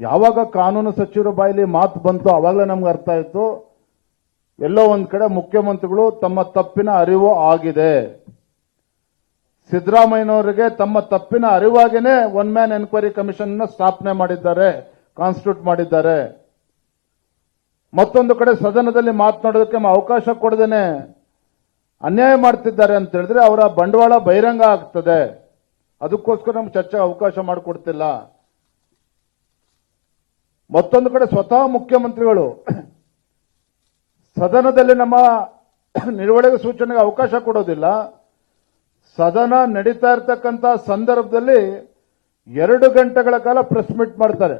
ಯಾವಾಗ ಕಾನೂನು ಸಚಿವರ ಬಾಯಲ್ಲಿ ಮಾತು ಬಂತು ಆವಾಗಲೇ ನಮ್ಗೆ ಅರ್ಥ ಆಯಿತು, ಎಲ್ಲೋ ಒಂದ್ ಕಡೆ ಮುಖ್ಯಮಂತ್ರಿಗಳು ತಮ್ಮ ತಪ್ಪಿನ ಅರಿವು ಆಗಿದೆ. ಸಿದ್ದರಾಮಯ್ಯನವರಿಗೆ ತಮ್ಮ ತಪ್ಪಿನ ಅರಿವಾಗೇನೆ ಒನ್ ಮ್ಯಾನ್ ಎನ್ಕ್ವೈರಿ ಕಮಿಷನ್ ಸ್ಥಾಪನೆ ಮಾಡಿದ್ದಾರೆ, ಕಾನ್ಸ್ಟಿಟ್ಯೂಟ್ ಮಾಡಿದ್ದಾರೆ. ಮತ್ತೊಂದು ಕಡೆ ಸದನದಲ್ಲಿ ಮಾತನಾಡೋದಕ್ಕೆ ಅವಕಾಶ ಕೊಡದೇನೆ ಅನ್ಯಾಯ ಮಾಡ್ತಿದ್ದಾರೆ ಅಂತ ಹೇಳಿದ್ರೆ ಅವರ ಬಂಡವಾಳ ಬಹಿರಂಗ ಆಗ್ತದೆ. ಅದಕ್ಕೋಸ್ಕರ ನಮ್ಗೆ ಚರ್ಚೆಗೆ ಅವಕಾಶ ಮಾಡಿಕೊಡ್ತಿಲ್ಲ. ಮತ್ತೊಂದು ಕಡೆ ಸ್ವತಃ ಮುಖ್ಯಮಂತ್ರಿಗಳು ಸದನದಲ್ಲಿ ನಮ್ಮ ನಿಲುವಳಿಗೆ ಸೂಚನೆಗೆ ಅವಕಾಶ ಕೊಡೋದಿಲ್ಲ. ಸದನ ನಡೀತಾ ಇರತಕ್ಕಂತ ಸಂದರ್ಭದಲ್ಲಿ 2 ಗಂಟೆಗಳ ಕಾಲ ಪ್ರೆಸ್ ಮೀಟ್ ಮಾಡ್ತಾರೆ.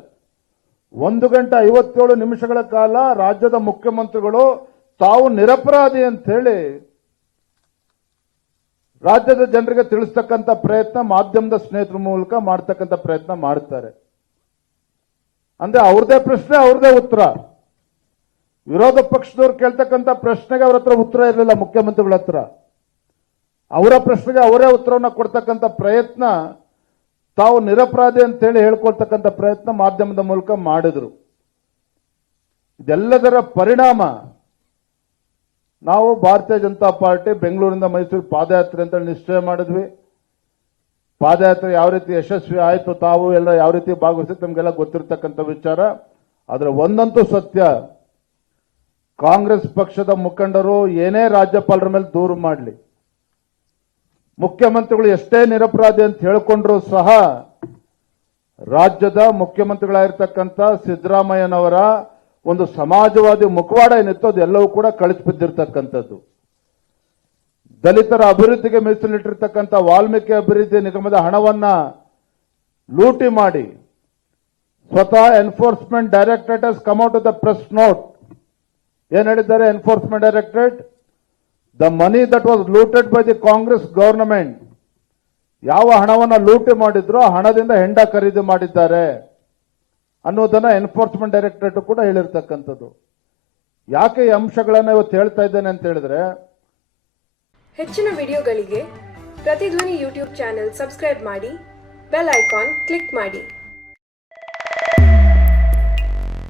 1 ಗಂಟೆ 57 ನಿಮಿಷಗಳ ಕಾಲ ರಾಜ್ಯದ ಮುಖ್ಯಮಂತ್ರಿಗಳು ತಾವು ನಿರಪರಾಧಿ ಅಂತ ಹೇಳಿ ರಾಜ್ಯದ ಜನರಿಗೆ ತಿಳಿಸ್ತಕ್ಕಂಥ ಪ್ರಯತ್ನ ಮಾಧ್ಯಮದ ಸ್ನೇಹಿತರ ಮೂಲಕ ಮಾಡ್ತಕ್ಕಂಥ ಪ್ರಯತ್ನ ಮಾಡ್ತಾರೆ. ಅಂದ್ರೆ ಅವ್ರದೇ ಪ್ರಶ್ನೆ ಅವ್ರದೇ ಉತ್ತರ. ವಿರೋಧ ಪಕ್ಷದವ್ರು ಕೇಳ್ತಕ್ಕಂಥ ಪ್ರಶ್ನೆಗೆ ಅವ್ರ ಹತ್ರ ಉತ್ತರ ಇರಲಿಲ್ಲ ಮುಖ್ಯಮಂತ್ರಿಗಳ ಹತ್ರ. ಅವರ ಪ್ರಶ್ನೆಗೆ ಅವರೇ ಉತ್ತರವನ್ನು ಕೊಡ್ತಕ್ಕಂಥ ಪ್ರಯತ್ನ, ತಾವು ನಿರಪರಾಧಿ ಅಂತ ಹೇಳಿ ಹೇಳ್ಕೊಳ್ತಕ್ಕಂಥ ಪ್ರಯತ್ನ ಮಾಧ್ಯಮದ ಮೂಲಕ ಮಾಡಿದ್ರು. ಇದೆಲ್ಲದರ ಪರಿಣಾಮ ನಾವು ಭಾರತೀಯ ಜನತಾ ಪಾರ್ಟಿ ಬೆಂಗಳೂರಿಂದ ಮೈಸೂರು ಪಾದಯಾತ್ರೆ ಅಂತ ನಿಶ್ಚಯ ಮಾಡಿದ್ವಿ. ಪಾದಯಾತ್ರೆ ಯಾವ ರೀತಿ ಯಶಸ್ವಿ ಆಯಿತು, ತಾವು ಎಲ್ಲ ಯಾವ ರೀತಿ ಭಾಗವಹಿಸಿ ತಮಗೆಲ್ಲ ಗೊತ್ತಿರತಕ್ಕಂಥ ವಿಚಾರ. ಆದರೆ ಒಂದಂತೂ ಸತ್ಯ, ಕಾಂಗ್ರೆಸ್ ಪಕ್ಷದ ಮುಖಂಡರು ಏನೇ ರಾಜ್ಯಪಾಲರ ಮೇಲೆ ದೂರು ಮಾಡಲಿ, ಮುಖ್ಯಮಂತ್ರಿಗಳು ಎಷ್ಟೇ ನಿರಪರಾಧಿ ಅಂತ ಹೇಳಿಕೊಂಡ್ರು ಸಹ ರಾಜ್ಯದ ಮುಖ್ಯಮಂತ್ರಿಗಳಾಗಿರ್ತಕ್ಕಂಥ ಸಿದ್ದರಾಮಯ್ಯನವರ ಒಂದು ಸಮಾಜವಾದಿ ಮುಖವಾಡ ಏನಿತ್ತು ಅದೆಲ್ಲವೂ ಕೂಡ ಕಳಿಸ್ಬಿದ್ದಿರ್ತಕ್ಕಂಥದ್ದು. ದಲಿತರ ಅಭಿವೃದ್ಧಿಗೆ ಮೀಸಲಿಟ್ಟಿರ್ತಕ್ಕಂಥ ವಾಲ್ಮೀಕಿ ಅಭಿವೃದ್ಧಿ ನಿಗಮದ ಹಣವನ್ನ ಲೂಟಿ ಮಾಡಿ ಸ್ವತಃ enforcement directorate has come out of the press note. ಏನ್ ಹೇಳಿದ್ದಾರೆ enforcement directorate? The money that was looted by the Congress government, ಯಾವ ಹಣವನ್ನ ಲೂಟಿ ಮಾಡಿದ್ರು ಆ ಹಣದಿಂದ ಹೆಂಡ ಖರೀದಿ ಮಾಡಿದ್ದಾರೆ ಅನ್ನೋದನ್ನ ಎನ್ಫೋರ್ಸ್ಮೆಂಟ್ ಡೈರೆಕ್ಟರೇಟ್ ಕೂಡ ಹೇಳಿರ್ತಕ್ಕಂಥದ್ದು. ಯಾಕೆ ಈ ಅಂಶಗಳನ್ನ ಇವತ್ತು ಹೇಳ್ತಾ ಇದ್ದೇನೆ ಅಂತ ಹೇಳಿದ್ರೆ, ಹೆಚ್ಚಿನ ವಿಡಿಯೋಗಳಿಗೆ ಪ್ರತಿಧ್ವನಿ ಯೂಟ್ಯೂಬ್ ಚಾನೆಲ್ ಸಬ್ಸ್ಕ್ರೈಬ್ ಮಾಡಿ, ಬೆಲ್ ಐಕಾನ್ ಕ್ಲಿಕ್ ಮಾಡಿ.